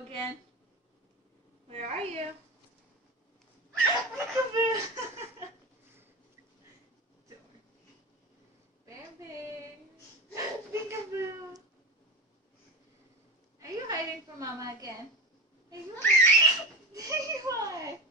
again. Where are you? Peekaboo! Baby! Peekaboo! Are you hiding from Mama again? Are you? There you are!